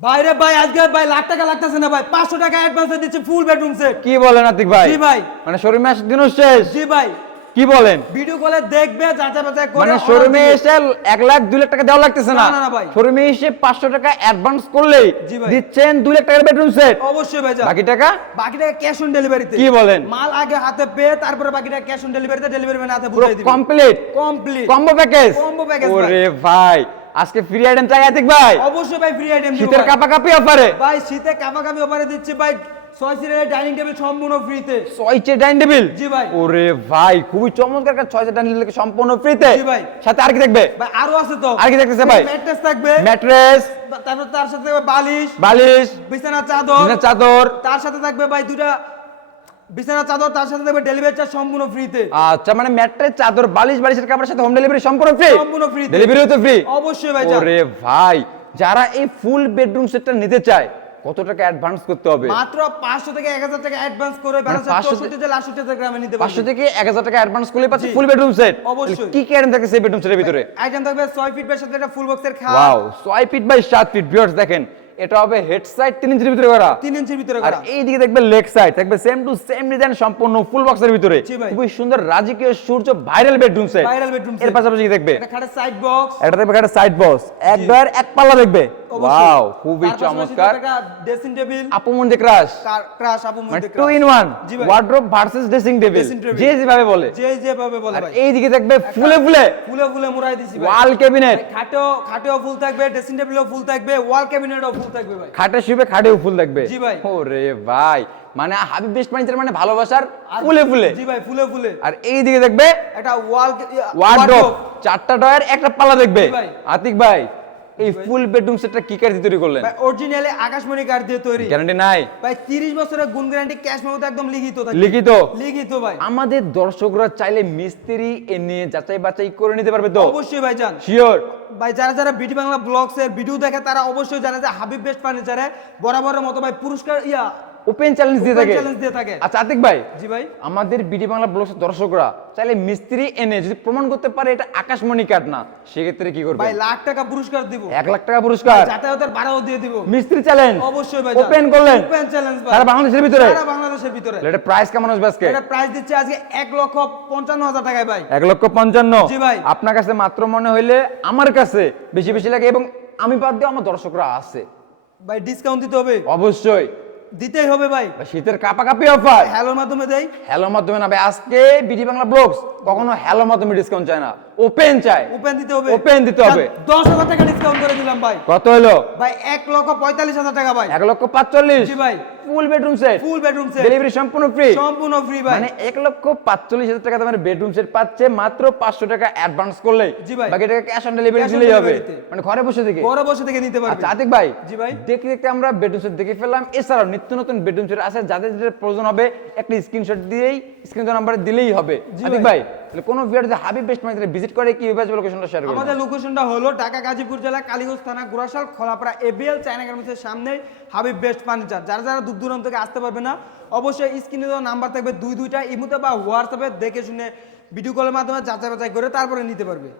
বাইরে ভাই আজকে ভাই লাখ টাকা লাগতেছে না ভাই? পাঁচশো টাকা অ্যাডভান্স দিচ্ছে ফুল বেডরুম সেট কি বলেন আতিক ভাই? জি ভাই। মানে শোরুমে আসার দিনও শেষ? জি ভাই। কি বলেন? ভিডিও কলে দেখবে যাচাই বাছাই করে মানে শোরুমে এসে এক লাখ দুই লাখ টাকা দেওয়া লাগতেছে না? না, ভাই। শোরুমে এসে পাঁচশো টাকা অ্যাডভান্স করলেই। দিচ্ছেন দুই লাখ টাকার বেডরুম সেট অবশ্যই ভাই বাকি টাকা? বাকি টাকা ক্যাশ অন ডেলিভারিতে কি বলেন? মাল আগে হাতে পেয়ে তারপরে বাকি টাকা ক্যাশ অন ডেলিভারিতে ডেলিভারি ম্যান হাতে পুরো বুঝিয়ে দিবে। Complete complete combo package package, ভাই। ওরে ভাই আজকে ফ্রি আইটেম চাই আতিক ভাই। অবশ্যই ভাই ফ্রি আইটেম দিব শীতের ভাই। কাপাকাপি অফারে ভাই শীতে কাপাকাপি অফারে দিচ্ছি ভাই। ছয় সিটের ডাইনিং টেবিল সম্পূর্ণ ফ্রিতে ছয় চেয়ার ডাইনিং টেবিল জি ভাই। ওরে ভাই খুবই চমৎকার একটা ছয় চেয়ার ডাইনিং টেবিল সম্পূর্ণ ফ্রিতে জি ভাই। সাথে আর কি দেখবে ভাই আরও আছে তো। আর কি দেখতেছে ভাই? ম্যাট্রেস থাকবে। ম্যাট্রেস তারপর তার সাথে থাকবে বালিশ। বালিশ। বিছানা চাদর। বিছানার চাদর। তার সাথে থাকবে ভাই দুটা বিছানা চাদর তার সাথে থাকবে ডেলিভারি চার্জ সম্পূর্ণ ফ্রিতে আচ্ছা মানে ম্যাট্রেস চাদর বালিশ বালিশের কাপড়ের সাথে হোম ডেলিভারি সম্পূর্ণ ফ্রি সম্পূর্ণ তে। ডেলিভারিও তো ফ্রি অবশ্যই ভাই। ওরে ভাই যারা এই ফুল বেডরুম সেটটা নিতে চায় কত টাকা অ্যাডভান্স করতে হবে মাত্র পাঁচশো থেকে এক হাজার টাকা অ্যাডভান্স করে মানে ব্যালেন্স 500 চৌষট্টি জেলা আটষট্টি গ্রামে নিতে পাঁচশো পারবেন থেকে এক হাজার টাকা অ্যাডভান্স করলে পাচ্ছে। ফুল বেডরুম সেট অবশ্যই। কি কি আইটেম থাকে সেই বেডরুম সেটের ভিতরে আইটেম থাকবে ছয় ফিট বাই সাথে একটা ফুল বক্সের খাট ওয়াও ছয় ফিট বাই সাত ফিট ভিউয়ার্স দেখেন এটা হবে হেড সাইড তিন ইঞ্চির ভিতরে করা। তিন ইঞ্চির ভিতরে আর করা। এই দিকে দেখবে লেগ সাইড থাকবে সেম টু সেম ডিজাইন সম্পূর্ণ ফুল বক্সের ভিতরে। খুবই সুন্দর রাজকীয় সূর্য viral bedroom set viral bedroom set। এর পাশাপাশি দেখবে। এটা খাটের সাইড বক্স এটা দেখবে একটা সাইড বক্স একবার এক পাল্লা দেখবে। ওয়াও খুবই চমৎকার। ড্রেসিং টেবিল আপু ক্রাশ ক্রাশ আপু মানে two in one. Wardrobe versus dressing table যে যেভাবে বলে। যে যেভাবে বলে আর এই দিকে দেখবে ফুলে ফুলে। ফুলে ফুলে মুড়াই দিছি ভাই। ওয়াল ক্যাবিনেট খাটেও খাটেও ফুল থাকবে ড্রেসিং টেবিলও ফুল থাকবে ওয়াল ক্যাবিনেটও ফুল থাকবে ভাই। খাটে শুবে খাটেও ফুল দেখবে জি ভাই। ওরে ভাই। মানে হাবিব বেস্ট মানে ভালোবাসার ফুলে ফুলে। জি ভাই ফুলে ফুলে। আর এই দিকে দেখবে একটা ওয়াল ওয়ার্ড্রোব চারটা ডয়ার একটা পাল্লা দেখবে। আতিক ভাই। এই ফুল বেডরুম সেটটা কি দিয়ে তৈরি করলেন? ভাই অরিজিনালি আকাশমণি কাঠ দিয়ে তৈরি। গ্যারান্টি নাই। ভাই 30 বছরের গুণ গ্যারান্টি ক্যাশ মেমোতে একদম লিখিত থাকে লিখিত। লিখিত ভাই। আমাদের দর্শকরা চাইলে মিস্ত্রি এনে যাচাই বাছাই করে নিতে পারবে তো? অবশ্যই ভাই জান শিওর ভাই যারা যারা বিটি বাংলা ব্লগস এর ভিডিও দেখে তারা অবশ্যই জানে যে হাবিব বেস্ট ফার্নিচারে বরাবরের মতো ভাই পুরস্কার ইয়া ওপেন চ্যালেঞ্জ দিয়ে থাকে। challenge দিয়ে থাকে। আচ্ছা আতিক ভাই। জি ভাই। আমাদের বিডি বাংলা ব্লগের দর্শকরা চাইলে মিস্ত্রি এনে যদি প্রমাণ করতে পারে এটা আকাশমণি কাঠ না সেক্ষেত্রে কি করবে? ভাই লাখ টাকা পুরস্কার দিব। এক লাখ টাকা পুরস্কার। যাতায়াতের ভাড়াও দিয়ে দিব। মিস্ত্রি চ্যালেঞ্জ অবশ্যই ভাই ওপেন করলেন। ওপেন চ্যালেঞ্জ ভাই। সারা বাংলাদেশের ভিতরে। সারা বাংলাদেশের ভিতরে। এটা প্রাইস কেমন আসবে আজকে? এটা প্রাইস দিচ্ছে আজকে এক লক্ষ পঞ্চান্ন হাজার টাকায় ভাই। এক লক্ষ পঞ্চান্ন। জি ভাই। আপনার কাছে মাত্র মনে হইলে আমার কাছে বেশি বেশি লাগে এবং আমি বাদ দিয়ে আমার দর্শকরা আছে। ভাই ডিসকাউন্ট দিতে হবে। অবশ্যই। দিতেই হবে ভাই। শীতের কাপাকাপি অফার হ্যালোর মাধ্যমে দেই। হ্যালোর মাধ্যমে না ভাই আজকে বিডি বাংলা ব্লগস কখনো হ্যালোর মাধ্যমে ডিসকাউন্ট চায় না। ওপেন চায়। ওপেন দিতে হবে। Open দিতে হবে। দশ হাজার টাকা ডিসকাউন্ট করে দিলাম ভাই। কত হলো? ভাই এক লক্ষ পঁয়তাল্লিশ হাজার টাকা ভাই। এক লক্ষ পাঁচচল্লিশ। জি ভাই। Full bedroom set full bedroom set delivery সম্পূর্ণ ফ্রি সম্পূর্ণ ফ্রি ভাই। মানে এক লক্ষ পাঁচচল্লিশ হাজার টাকা তোমার বেডরুম সেট পাচ্ছে মাত্র পাঁচশো টাকা অ্যাডভান্স করলে জি ভাই। বাকি টাকা ক্যাশ অন ডেলিভারি দিলেই হবে। মানে ঘরে বসে থেকে। ঘরে বসে থেকে নিতে পারবে। আচ্ছা আতিক ভাই জি ভাই। দেখতে দেখতে আমরা বেডরুম সেট দেখে ফেললাম। এছাড়াও নিত্য নতুন বেডরুম সেট আছে যাদের যেটা প্রয়োজন হবে একটা স্ক্রিনশট দিয়েই স্ক্রিন নাম্বারে দিলেই হবে। জি ভাই। তাহলে কোনো ভিউয়ার যদি হাবিব বেস্ট মানে ভিজিট করে কি ভাবে লোকেশনটা শেয়ার করবেন আমাদের লোকেশনটা হলো ঢাকা গাজীপুর জেলা কালীগঞ্জ থানা গুরাশাল খোলাপাড়া এবিএল চায়না গার্মেন্টসের সামনে হাবিব বেস্ট ফার্নিচার যারা যারা দূর দূরান্ত থেকে আসতে পারবে না অবশ্যই স্ক্রিনে দেওয়া নাম্বার থাকবে দুই দুইটা। ইমুতে বা হোয়াটসঅ্যাপে দেখে শুনে ভিডিও কলের মাধ্যমে যাচাই বাছাই করে তারপরে নিতে পারবে।